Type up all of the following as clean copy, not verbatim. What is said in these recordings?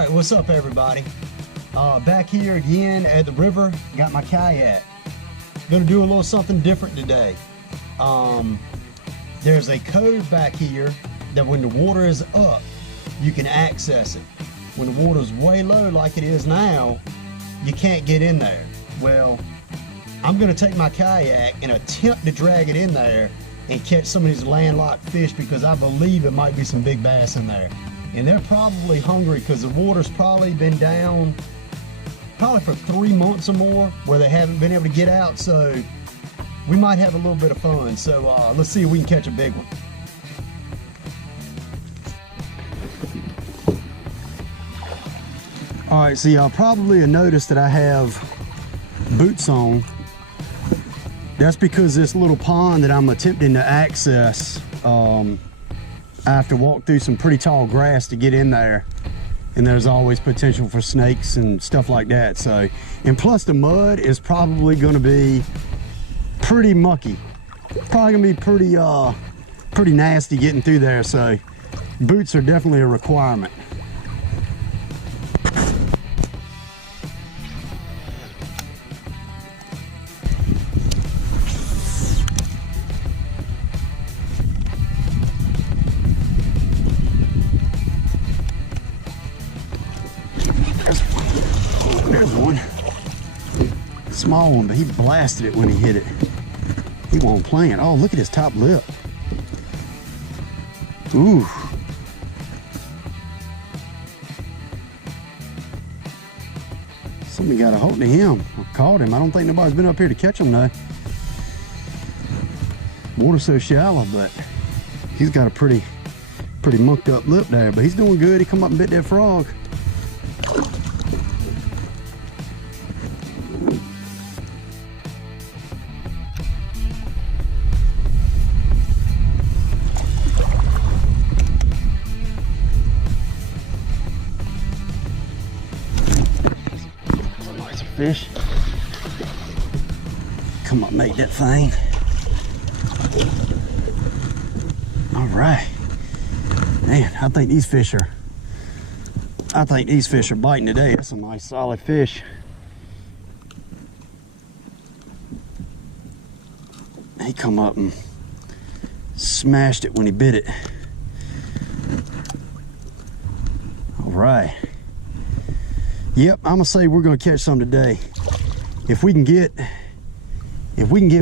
Alright, what's up everybody? Back here again at the river, got my kayak. Gonna do a little something different today. There's a cove back here that when the water is up, you can access it. When the water's way low like it is now, you can't get in there. Well, I'm gonna take my kayak and attempt to drag it in there and catch some of these landlocked fish because I believe it might be some big bass in there. And they're probably hungry because the water's probably been down for 3 months or more where they haven't been able to get out, so we might have a little bit of fun. So let's see if we can catch a big one. All right, so y'all probably have noticed that I have boots on. That's because this little pond that I'm attempting to access, I have to walk through some pretty tall grass to get in there, and there's always potential for snakes and stuff like that. So, and plus the mud is probably going to be pretty mucky, probably gonna be pretty nasty getting through there. So boots are definitely a requirement. There's one. Small one, but he blasted it when he hit it. He won't play it. Oh, look at his top lip. Ooh. Somebody got a hold of him. I caught him. I don't think nobody's been up here to catch him though. Water's so shallow, but he's got a pretty mucked up lip there, but he's doing good. He come up and bit that frog. Fish. Come up, make that thing. All right. Man, I think these fish are biting today. That's a nice solid fish. He come up and smashed it when he bit it. All right. Yep, I'm gonna say we're gonna catch some today. If we can get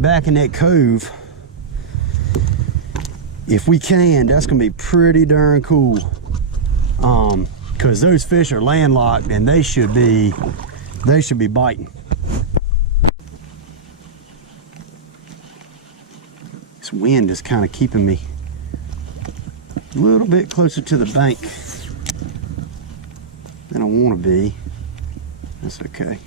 back in that cove, if we can, that's gonna be pretty darn cool. Because those fish are landlocked and they should be biting. This wind is kind of keeping me a little bit closer to the bank than I want to be. That's okay.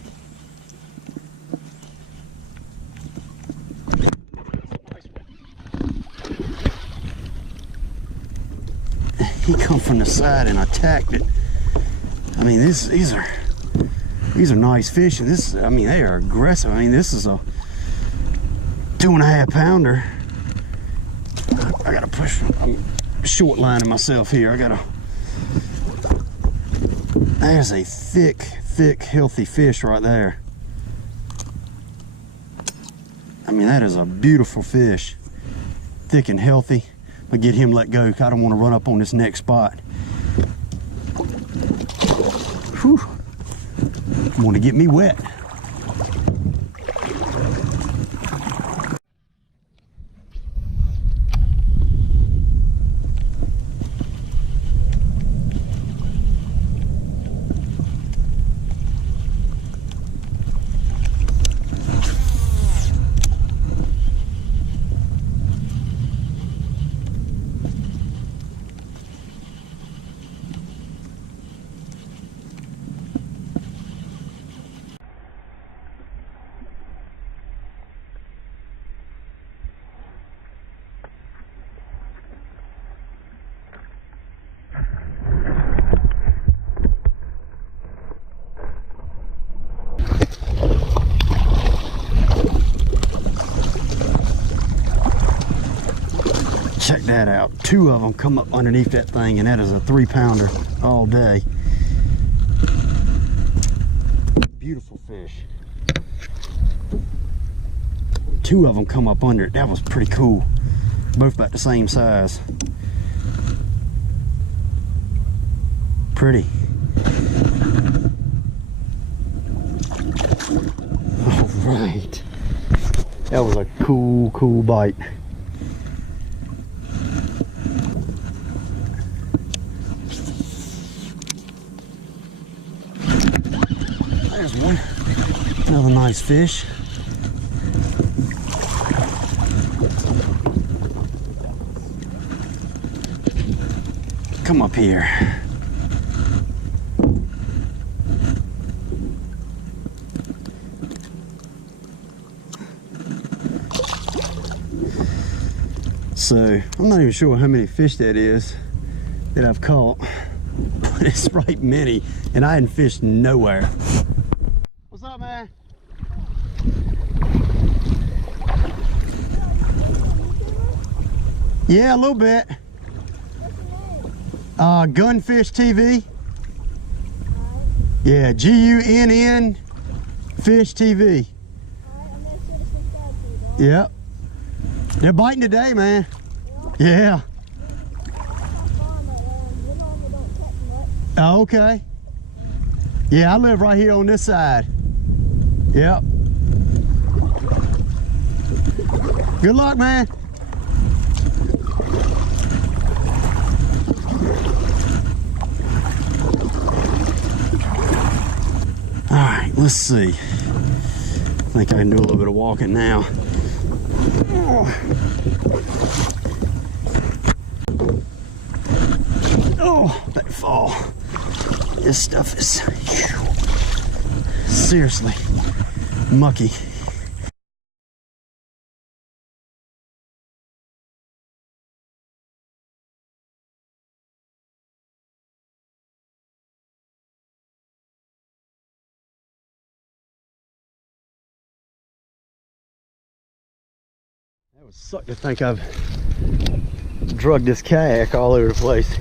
He come from the side and attacked it. I mean, these are nice fish, and this, I mean, they are aggressive. I mean, this is a 2.5 pounder. I gotta push. I'm short lining myself here. There's a thick, healthy fish right there. I mean, that is a beautiful fish. Thick and healthy. I'll get him let go. I don't want to run up on this next spot. Whew. Want to get me wet. Check that out. 2 of them come up underneath that thing, and that is a 3-pounder all day. beautiful fish. Two of them come up under it. That was pretty cool. Both about the same size. Pretty. All right. That was a cool bite. There's one. Another nice fish. Come up here. So I'm not even sure how many fish that is that I've caught, but it's right many, and I hadn't fished nowhere. What's up, man? Yeah, a little bit. Gunfish TV. Yeah, GUNN Fish TV. Yep. They're biting today, man. Yeah. Oh, okay. Yeah, I live right here on this side. Yep. Good luck, man. All right, let's see. I think I can do a little bit of walking now. Oh, that fall. This stuff is seriously mucky. That would suck to think I've drugged this kayak all over the place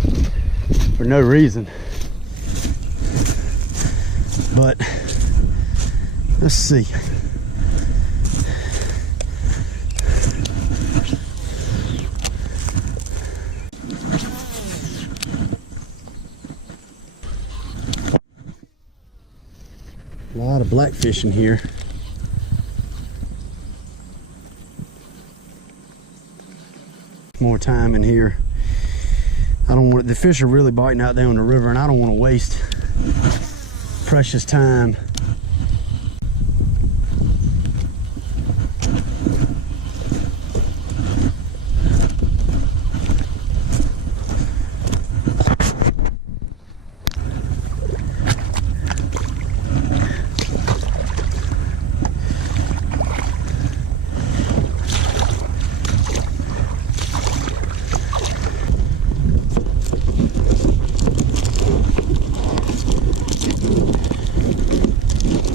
for no reason. But let's see. A lot of blackfish in here. More time in here. I don't want, the fish are really biting out there on the river, and I don't want to waste precious time.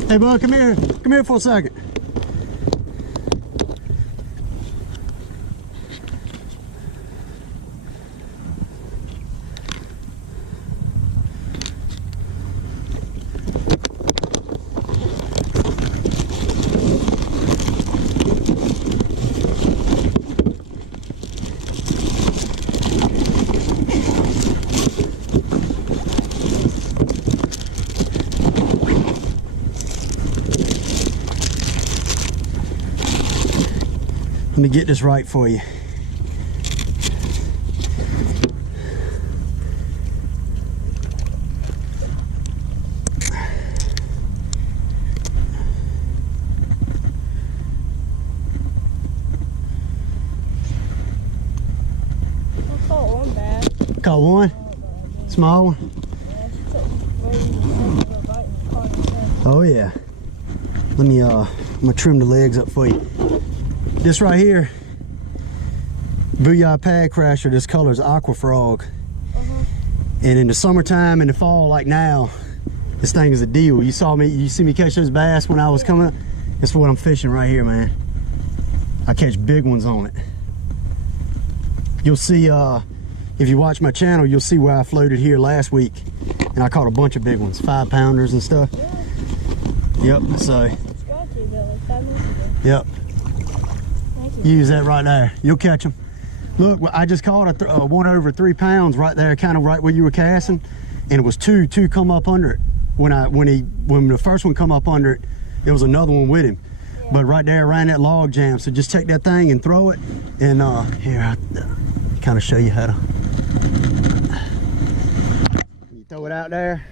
Hey, bud, come here. Come here for a second. Let me get this right for you. I caught one bad. Caught one? Small one? Oh yeah. Let me I'm gonna trim the legs up for you. This right here, Booyah Pad Crasher, this color is Aqua Frog. And in the summertime and the fall, like now, this thing is a deal. You see me catch those bass when I was coming up? That's what I'm fishing right here, man. I catch big ones on it. You'll see, if you watch my channel, you'll see where I floated here last week. And I caught a bunch of big ones, 5-pounders and stuff. Yep, so. It's got to, but like 5 minutes ago. Yep. Thank you. Use that right there. You'll catch them. Look, I just caught a 1 over 3 pounds right there, kind of right where you were casting, and it was two come up under it. When the first one come up under it, it was another one with him. Yeah. But right there around that log jam. So just take that thing and throw it, and here I'll kind of show you how to. You throw it out there.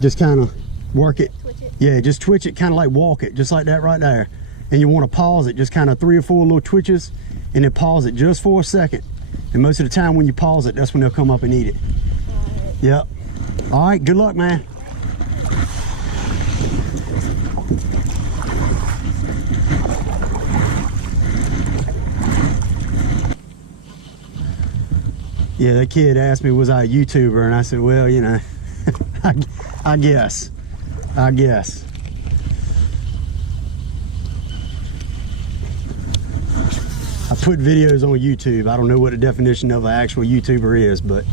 Just kind of work it. Twitch it. Yeah, just twitch it, kind of like walk it, just like that right there. And you want to pause it, just kind of 3 or 4 little twitches, and then pause it just for a second. And most of the time when you pause it, that's when they'll come up and eat it. All right. Yep. All right, good luck, man. Yeah, that kid asked me, was I a YouTuber? And I said, well, you know, I guess. I put videos on YouTube. I don't know what the definition of an actual YouTuber is, but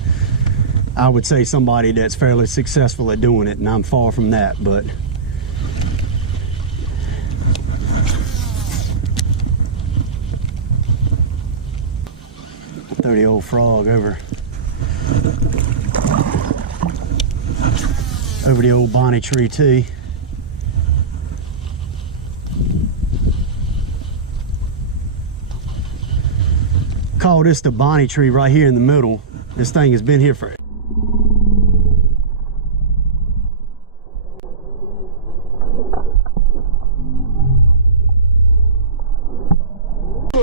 I would say somebody that's fairly successful at doing it, and I'm far from that, but throw the old frog over the old bonnie tree too. Call this the bonnie tree right here in the middle. This thing has been here for.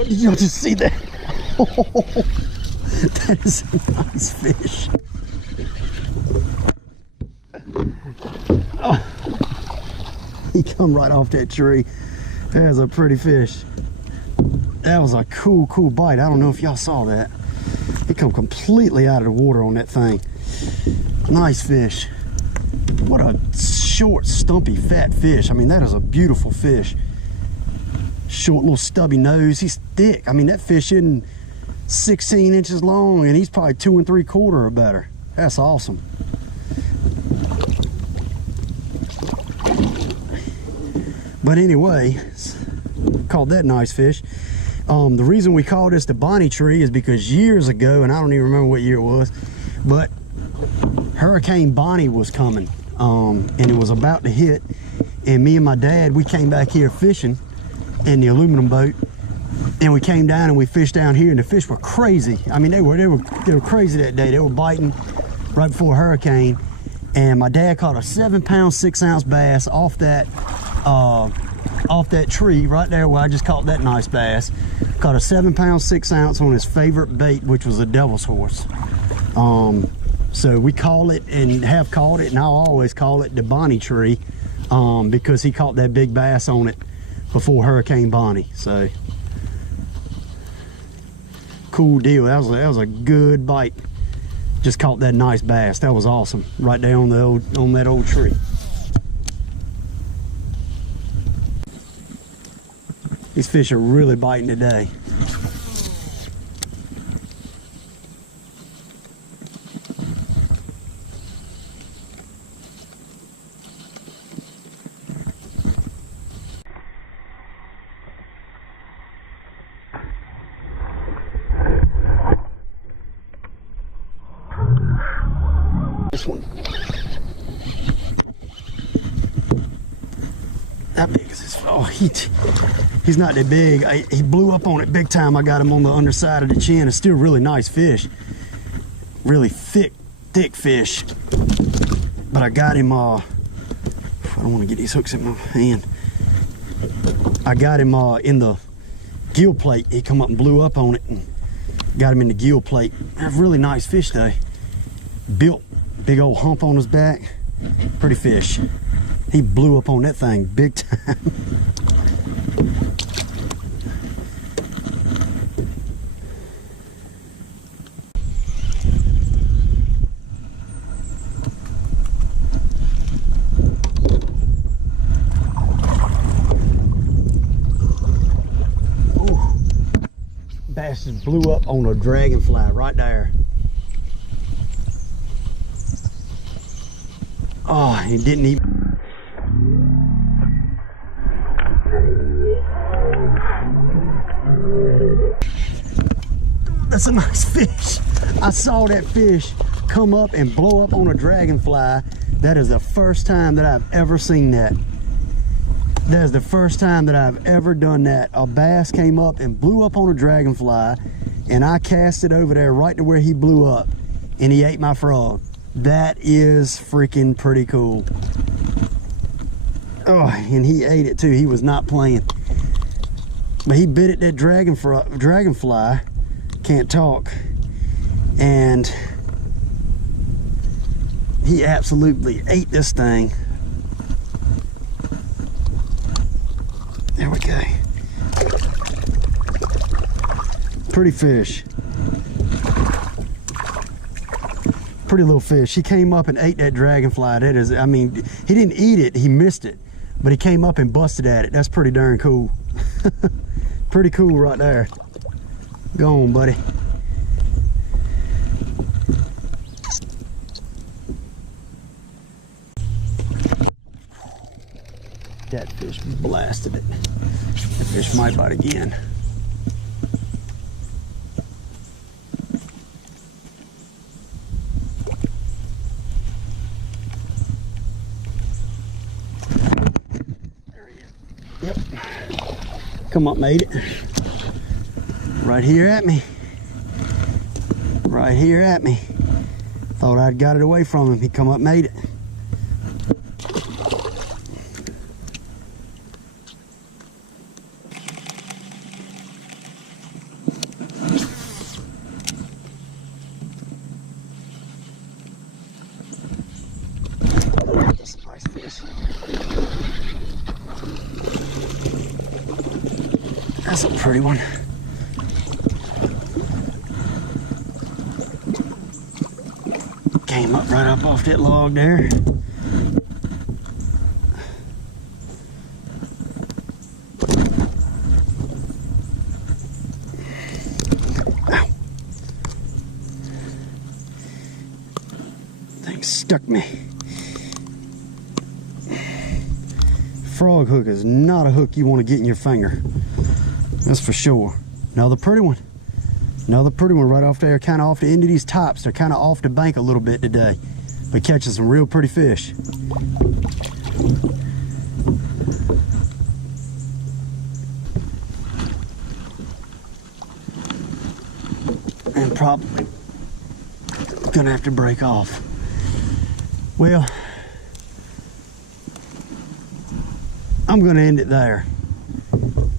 Did y'all just see that? That is a nice fish. Oh, he come right off that tree. That's a pretty fish. That was a cool bite. I don't know if y'all saw that. He come completely out of the water on that thing. Nice fish. What a short, stumpy, fat fish. I mean, that is a beautiful fish. Short, little stubby nose. He's thick. I mean, that fish isn't 16 inches long, and he's probably 2 3/4 or better. That's awesome. But anyway, called that nice fish. The reason we call this the bonnie tree is because years ago, and I don't even remember what year it was, but Hurricane Bonnie was coming, and it was about to hit, and me and my dad, we came back here fishing in the aluminum boat, and we came down and we fished down here, and the fish were crazy. I mean, they were crazy that day. They were biting right before a hurricane, and my dad caught a 7-pound 6-ounce bass off that tree right there where I just caught that nice bass. Caught a 7-pound 6-ounce on his favorite bait, which was a devil's horse. So we call it, and have called it, and I'll always call it the bonnie tree, because he caught that big bass on it before Hurricane Bonnie. So cool deal. That was a good bite. Just caught that nice bass. That was awesome. Right there on that old tree. These fish are really biting today. This one. How big is this? Oh, he's not that big. He blew up on it big time. I got him on the underside of the chin. It's still a really nice fish. Really thick fish. But I got him, I don't want to get these hooks in my hand. I got him in the gill plate. He come up and blew up on it and got him in the gill plate. A really nice fish though. Built big old hump on his back. Pretty fish. He blew up on that thing big time. Ooh. Bass just blew up on a dragonfly right there. Oh, he didn't even. that's a nice fish. I saw that fish come up and blow up on a dragonfly. That is the first time that I've ever seen that. That is the first time that I've ever done that. A bass came up and blew up on a dragonfly, and I cast it over there right to where he blew up, and he ate my frog. That is freaking pretty cool. Oh, and he ate it too. He was not playing. But he bit at that dragonfly, can't talk, and he absolutely ate this thing. There we go. Pretty fish. Pretty little fish. He came up and ate that dragonfly. That is, I mean, he didn't eat it, he missed it, but he came up and busted at it. That's pretty darn cool. Pretty cool right there. Go on, buddy. That fish blasted it. That fish might bite again. There he is. Yep. Come up, made it. Right here at me. Right here at me. Thought I'd got it away from him. He come up, made it. That's a nice fish. That's a pretty one. Came up right up off that log there. Ow. Thing stuck me. Frog hook is not a hook you want to get in your finger. That's for sure. Another pretty one. Another pretty one right off there, kind of off the end of these tops. They're kind of off the bank a little bit today, but catching some real pretty fish. And probably gonna have to break off. Well, I'm gonna end it there.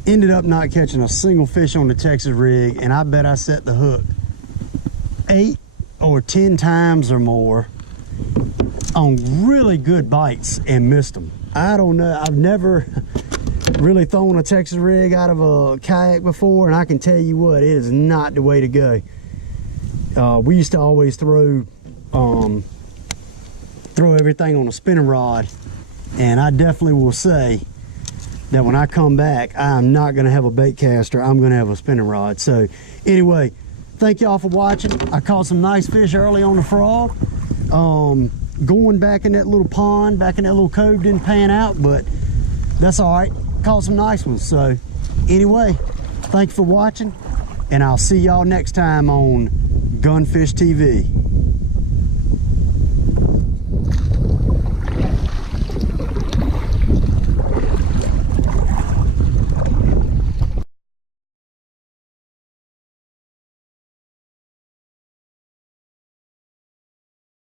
Ended up not catching a single fish on the Texas rig, and I bet I set the hook 8 or 10 times or more on really good bites and missed them. I don't know, I've never really thrown a Texas rig out of a kayak before, and I can tell you what, it is not the way to go. We used to always throw everything on a spinning rod, and I definitely will say that when I come back, I'm not gonna have a bait caster, I'm gonna have a spinning rod. So anyway, thank y'all for watching. I caught some nice fish early on the frog. Going back in that little pond, back in that little cove didn't pan out, but that's all right. Caught some nice ones. So anyway, thanks for watching, and I'll see y'all next time on Gunfish TV.